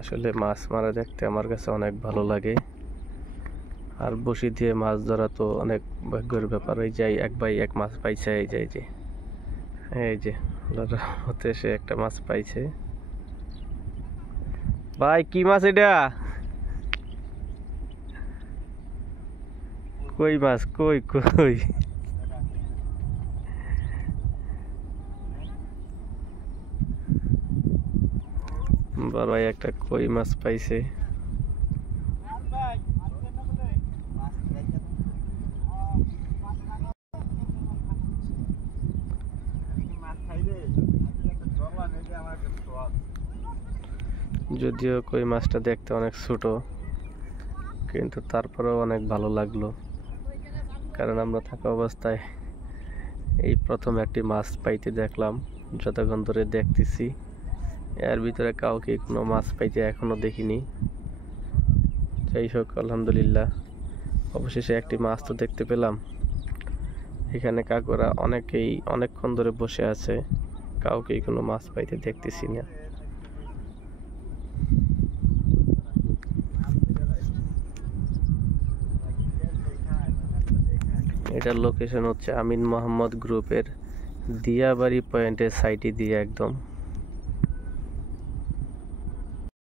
আসলে মাছ মারা দেখতে আমার কাছে অনেক ভালো লাগে। আর বসি দিয়ে মাছ ধরা তো অনেক ভাগ্যের ব্যাপার। এই যে এক ভাই এক মাছ পাইছে, এই যে হতে সে একটা মাছ পাইছে। ভাই কি মাছ এটা? কই মাছ? কই কই? বড় ভাই একটা কই মাছ পাইছে। যদিও কই মাছটা দেখতে অনেক ছোট, কিন্তু তারপরেও অনেক ভালো লাগলো, কারণ আমরা থাকা অবস্থায় এই প্রথম একটি মাছ পাইতে দেখলাম। যতক্ষণ ধরে দেখতেছি এর ভিতরে কাউকে কোনো মাছ পাইতে এখনো দেখিনি। যাই হোক, আলহামদুলিল্লাহ, অবশেষে একটি মাছ তো দেখতে পেলাম। এখানে কাকুরা অনেকেই অনেকক্ষণ ধরে বসে আছে, কাউকেই কোনো মাছ পাইতে দেখতেছি না। এটার লোকেশন হচ্ছে আমিন মোহাম্মদ গ্রুপের দিয়াবাড়ি পয়েন্টের সাইটে দিয়ে একদম।